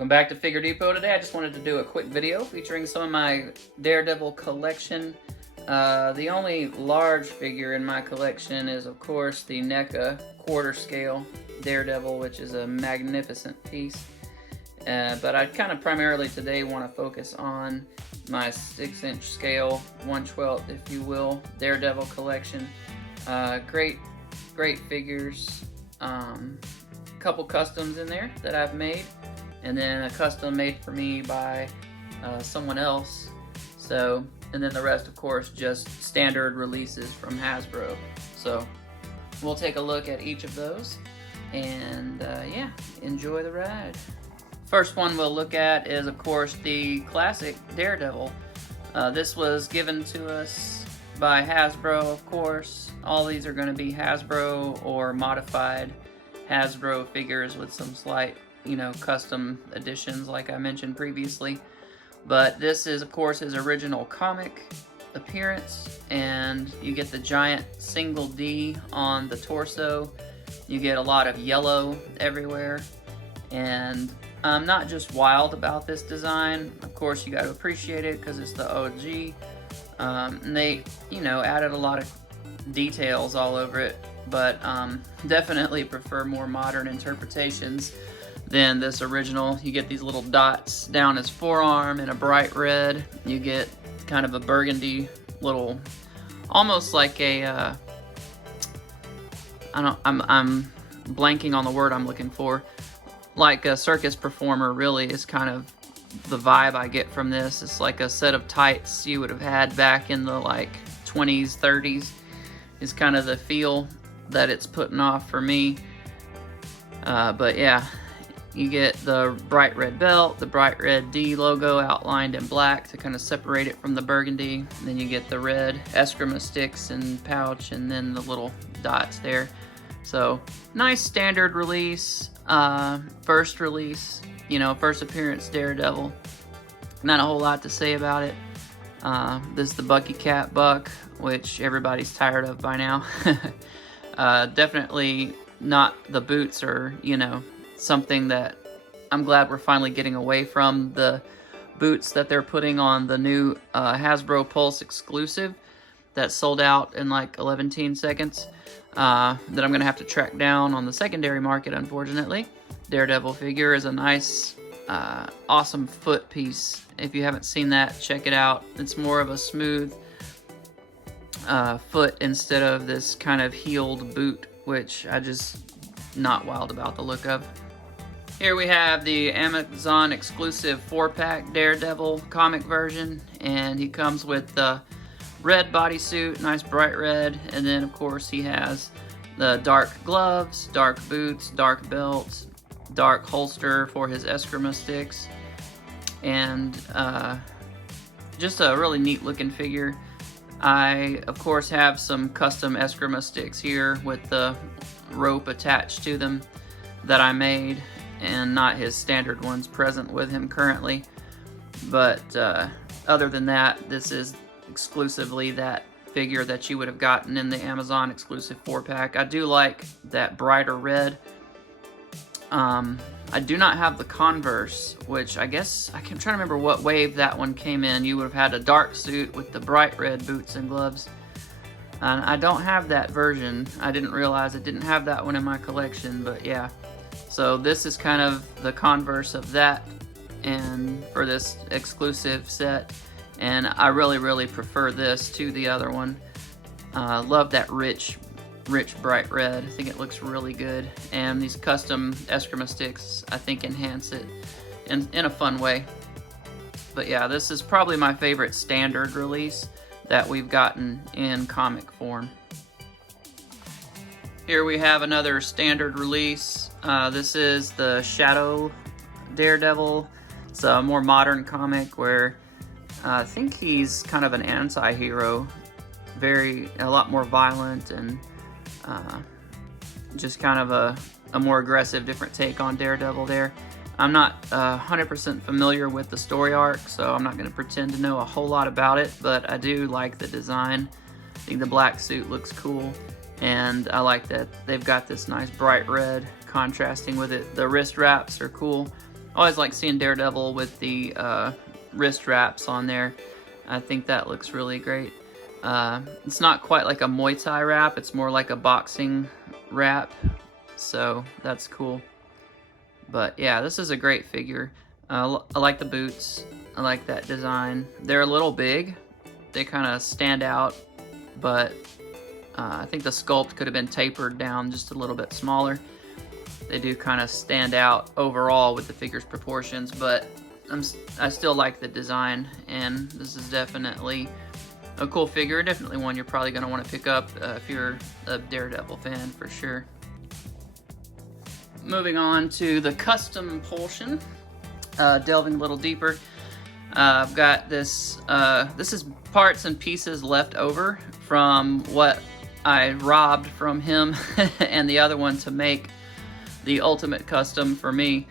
Welcome back to Figure Depot. Today I just wanted to do a quick video featuring some of my Daredevil collection. The only large figure in my collection is, of course, the NECA quarter scale Daredevil, which is a magnificent piece. But I kind of primarily today want to focus on my 6-inch scale, 1/12 if you will, Daredevil collection. Great figures. Couple customs in there that I've made, and then a custom made for me by someone else. So, and then the rest, of course, just standard releases from Hasbro. So we'll take a look at each of those, and yeah, enjoy the ride. First one we'll look at is, of course, the classic Daredevil. This was given to us by Hasbro, of course. All these are going to be Hasbro or modified Hasbro figures with some slight, custom additions like I mentioned previously. But this is, of course, his original comic appearance, and you get the giant single D on the torso. You get a lot of yellow everywhere, and I'm not just wild about this design. Of course, you got to appreciate it because it's the OG. And they, added a lot of details all over it, but definitely prefer more modern interpretations than this original. You get these little dots down his forearm in a bright red. You get kind of a burgundy little, almost like a I'm blanking on the word I'm looking for. Like a circus performer, really, is kind of the vibe I get from this. It's like a set of tights you would have had back in the 20s, 30s. Is kind of the feel that it's putting off for me. But yeah, you get the bright red belt, the bright red D logo outlined in black to kind of separate it from the burgundy. And then you get the red Eskrima sticks and pouch, and then the little dots there. So nice standard release, first release, first appearance Daredevil. Not a whole lot to say about it. This is the Bucky Cat Buck, which everybody's tired of by now. Definitely not the boots, or something that I'm glad we're finally getting away from. The boots that they're putting on the new Hasbro Pulse exclusive that sold out in 11 seconds, that I'm gonna have to track down on the secondary market, unfortunately. Daredevil figure is a nice awesome foot piece. If you haven't seen that, check it out. It's more of a smooth foot instead of this kind of heeled boot, which I just not wild about the look of. Here we have the Amazon exclusive 4-pack Daredevil comic version, and he comes with the red bodysuit, nice bright red, and then of course he has the dark gloves, dark boots, dark belts, dark holster for his Eskrima sticks, and just a really neat looking figure. I of course have some custom Eskrima sticks here with the rope attached to them that I made, and not his standard ones present with him currently. But other than that, this is exclusively that figure that you would have gotten in the Amazon exclusive 4-pack. I do like that brighter red. I do not have the Converse, which I guess I can try to remember what wave that one came in. You would have had a dark suit with the bright red boots and gloves. And I don't have that version. I didn't realize I didn't have that one in my collection, but yeah. So this is kind of the Converse of that, and for this exclusive set. And I really prefer this to the other one. Love that rich bright red. I think it looks really good, and these custom Eskrima sticks I think enhance it in a fun way. But yeah, this is probably my favorite standard release that we've gotten in comic form. Here we have another standard release. This is the Shadow Daredevil. It's a more modern comic where I think he's kind of an anti-hero, a lot more violent, and just kind of a more aggressive, different take on Daredevil there. I'm not 100% familiar with the story arc, so I'm not going to pretend to know a whole lot about it, but I do like the design. I think the black suit looks cool, and I like that they've got this nice bright red contrasting with it. The wrist wraps are cool. always like seeing Daredevil with the wrist wraps on there. I think that looks really great. It's not quite like a Muay Thai wrap, it's more like a boxing wrap, so that's cool. But yeah, this is a great figure. I like the boots. I like that design. They're a little big. They kind of stand out, but I think the sculpt could have been tapered down just a little bit smaller. They do kind of stand out overall with the figure's proportions, but I still like the design, and this is definitely a cool figure. Definitely one you're probably going to want to pick up if you're a Daredevil fan for sure. Moving on to the custom portion, delving a little deeper. I've got this, this is parts and pieces left over from what I robbed from him and the other one to make the ultimate custom for me,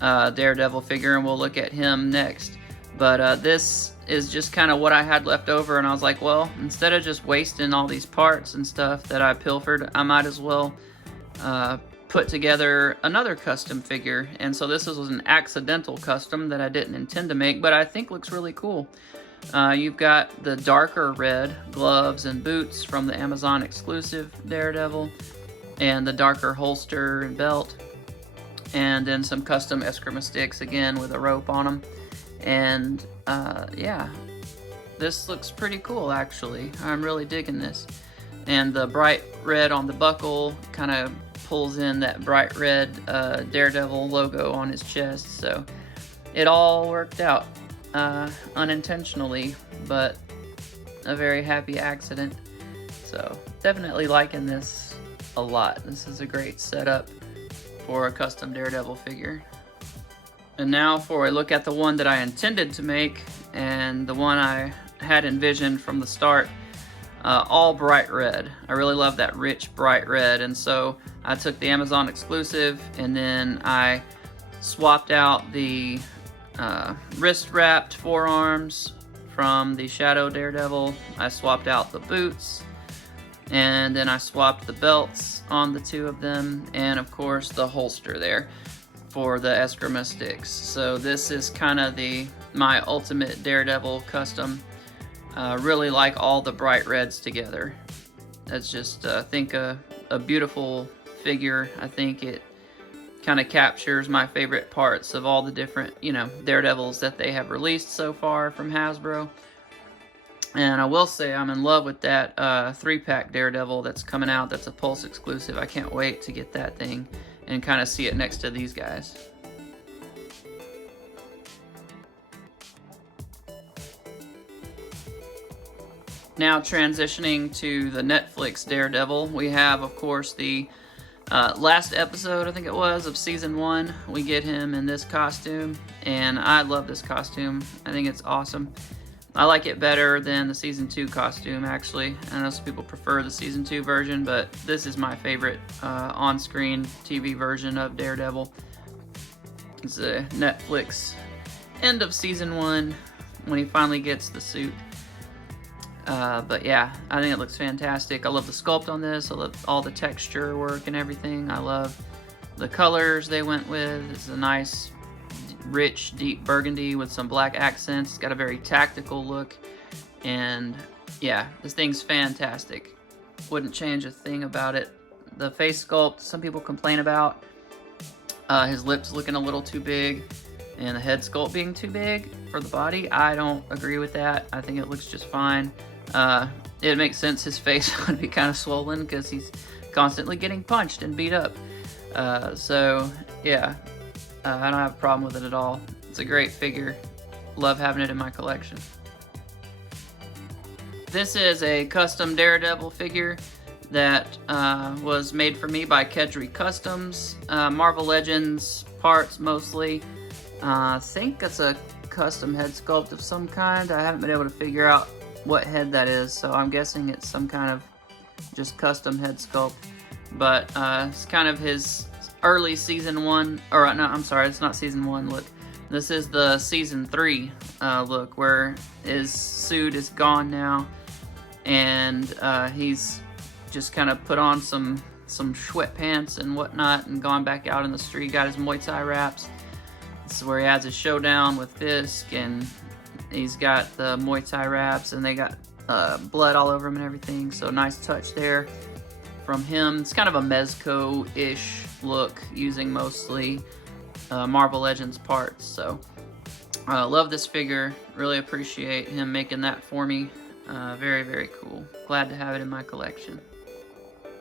Daredevil figure, and we'll look at him next. But this is just kind of what I had left over, and I was like, well, instead of just wasting all these parts and stuff that I pilfered, I might as well put together another custom figure. And so this was an accidental custom that I didn't intend to make, but I think looks really cool. You've got the darker red gloves and boots from the Amazon exclusive Daredevil, and the darker holster and belt, and then some custom eskrima sticks again with a rope on them. And yeah, this looks pretty cool actually. I'm really digging this. And the bright red on the buckle kind of pulls in that bright red Daredevil logo on his chest, so it all worked out unintentionally, but a very happy accident. So definitely liking this a lot. This is a great setup for a custom Daredevil figure. And now for a look at the one that I intended to make, and the one I had envisioned from the start, all bright red. I really love that rich bright red, and so I took the Amazon exclusive and then I swapped out the wrist wrapped forearms from the Shadow Daredevil. I swapped out the boots, and then I swapped the belts on the two of them, and of course the holster there for the eskrima sticks. So this is kind of my ultimate Daredevil custom. Really like all the bright reds together. That's just I think a beautiful figure. I think it kind of captures my favorite parts of all the different, Daredevils that they have released so far from Hasbro. And I will say I'm in love with that 3-pack Daredevil that's coming out. That's a Pulse exclusive. I can't wait to get that thing and kind of see it next to these guys. Now transitioning to the Netflix Daredevil, we have, of course, the last episode, I think it was, of Season 1. We get him in this costume, and I love this costume. I think it's awesome. I like it better than the Season 2 costume, actually. I know some people prefer the Season 2 version, but this is my favorite on-screen TV version of Daredevil. It's the Netflix end of Season 1 when he finally gets the suit. But yeah, I think it looks fantastic. I love the sculpt on this. I love all the texture work and everything. I love the colors they went with. It's a nice, rich, deep burgundy with some black accents. It's got a very tactical look. And yeah, this thing's fantastic. Wouldn't change a thing about it. The face sculpt, some people complain about his lips looking a little too big and the head sculpt being too big for the body. I don't agree with that. I think it looks just fine. It makes sense his face would be kind of swollen because he's constantly getting punched and beat up. So yeah, I don't have a problem with it at all. It's a great figure. Love having it in my collection. This is a custom Daredevil figure that was made for me by Kedry Customs. Marvel Legends parts mostly. I think it's a custom head sculpt of some kind. I haven't been able to figure out what head that is, so I'm guessing it's some kind of just custom head sculpt. But it's kind of his early Season 1, or no, I'm sorry, it's not Season 1 look. This is the Season 3 look, where his suit is gone now, and he's just kind of put on some sweatpants and whatnot and gone back out in the street, got his Muay Thai wraps. it's where he has a showdown with Fisk, and he's got the Muay Thai wraps, and they got blood all over him and everything. So nice touch there from him. It's kind of a Mezco-ish look, using mostly Marvel Legends parts. So love this figure. Really appreciate him making that for me. Very, very cool. Glad to have it in my collection.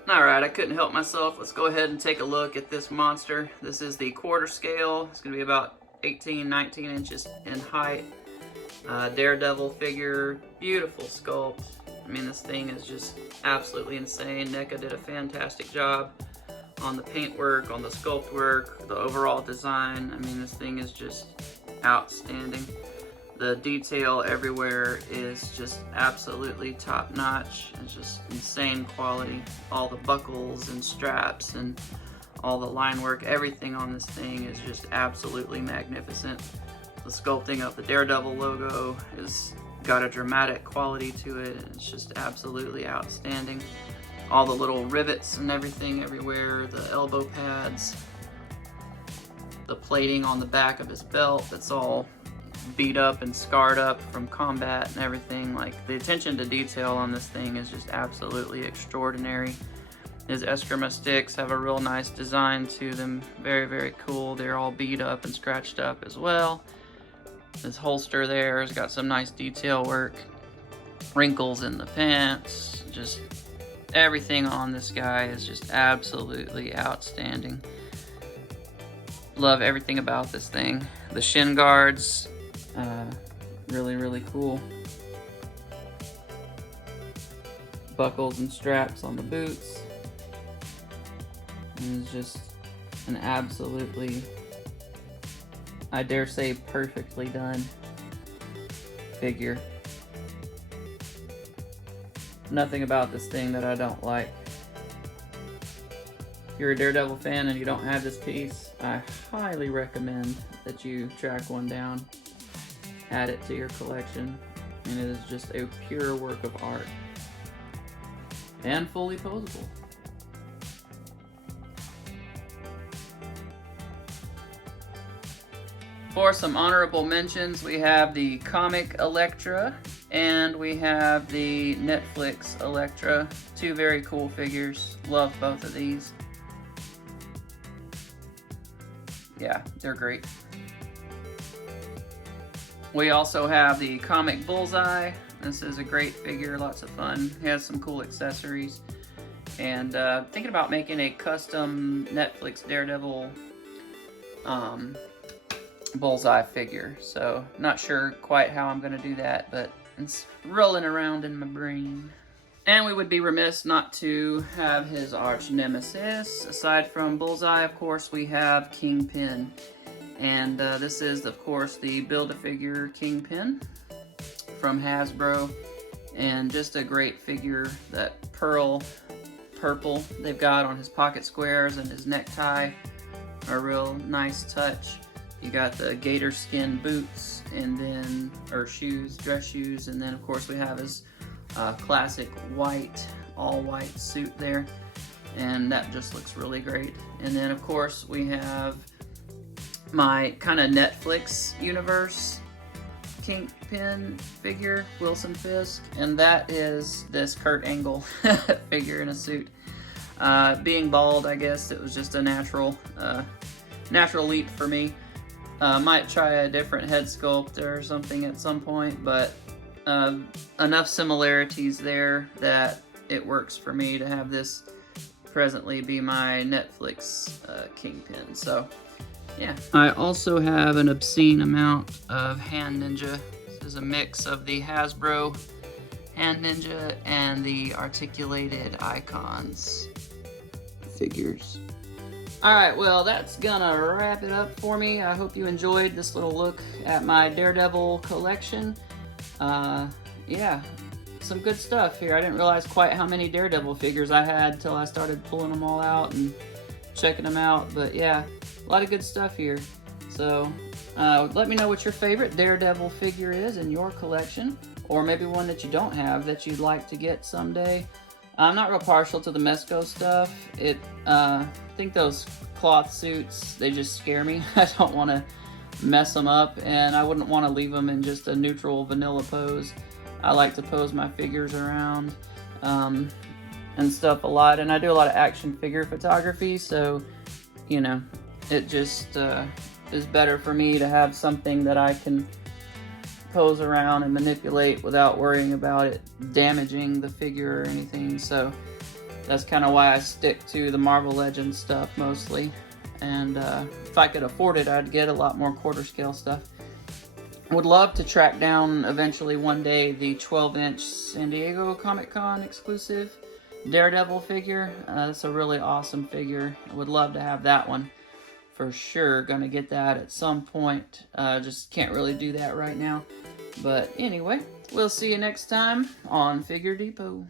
Alright, I couldn't help myself. Let's go ahead and take a look at this monster. This is the quarter scale. It's going to be about 18, 19 inches in height. Daredevil figure. Beautiful sculpt. I mean, this thing is just absolutely insane. NECA did a fantastic job on the paintwork, on the sculpt work, the overall design. I mean, this thing is just outstanding. The detail everywhere is just absolutely top notch. It's just insane quality. All the buckles and straps and all the line work, everything on this thing is just absolutely magnificent. The sculpting of the Daredevil logo has got a dramatic quality to it. It's just absolutely outstanding. All the little rivets and everything everywhere, the elbow pads, the plating on the back of his belt that's all beat up and scarred up from combat and everything. Like, the attention to detail on this thing is just absolutely extraordinary. His eskrima sticks have a real nice design to them. Very, very cool. They're all beat up and scratched up as well. His holster there has got some nice detail work. Wrinkles in the pants. Just everything on this guy is just absolutely outstanding. Love everything about this thing. The shin guards, really, really cool. Buckles and straps on the boots. And it's just an absolutely, I dare say, perfectly done figure. Nothing about this thing that I don't like. If you're a Daredevil fan and you don't have this piece, I highly recommend that you track one down, add it to your collection, and it is just a pure work of art. And fully posable. For some honorable mentions, we have the comic Elektra and we have the Netflix Elektra. Two very cool figures. Love both of these. Yeah, they're great. We also have the comic Bullseye. This is a great figure, lots of fun. He has some cool accessories. And thinking about making a custom Netflix Daredevil Bullseye figure. So not sure quite how I'm going to do that, but it's rolling around in my brain. And we would be remiss not to have his arch nemesis. Aside from Bullseye, of course, we have Kingpin. And this is, of course, the Build-A-Figure Kingpin from Hasbro. And just a great figure. That pearl purple they've got on his pocket squares and his necktie. A real nice touch. You got the gator skin boots and then, or shoes, dress shoes. And then, of course, we have his classic white, all white suit there. And that just looks really great. And then, of course, we have my kind of Netflix universe Kingpin figure, Wilson Fisk, and that is this Kurt Angle figure in a suit. Being bald, I guess it was just a natural leap for me. Might try a different head sculpt or something at some point, but enough similarities there that it works for me to have this presently be my Netflix Kingpin. So yeah. I also have an obscene amount of Hand Ninja. This is a mix of the Hasbro Hand Ninja and the Articulated Icons figures. Alright, well, that's gonna wrap it up for me. I hope you enjoyed this little look at my Daredevil collection. Yeah, some good stuff here. I didn't realize quite how many Daredevil figures I had until I started pulling them all out and checking them out. But yeah, a lot of good stuff here. So let me know what your favorite Daredevil figure is in your collection, or maybe one that you don't have that you'd like to get someday. I'm not real partial to the Mezco stuff. I think those cloth suits, they just scare me. I don't want to mess them up, and I wouldn't want to leave them in just a neutral vanilla pose. I like to pose my figures around and stuff a lot, and I do a lot of action figure photography, so you know, it just is better for me to have something that I can pose around and manipulate without worrying about it damaging the figure or anything. So that's kind of why I stick to the Marvel Legends stuff mostly. And if I could afford it, I'd get a lot more quarter scale stuff. I would love to track down eventually one day the 12-inch San Diego Comic-Con exclusive Daredevil figure. That's a really awesome figure. I would love to have that one for sure. Gonna get that at some point. Just can't really do that right now. But anyway, we'll see you next time on Figure Depot.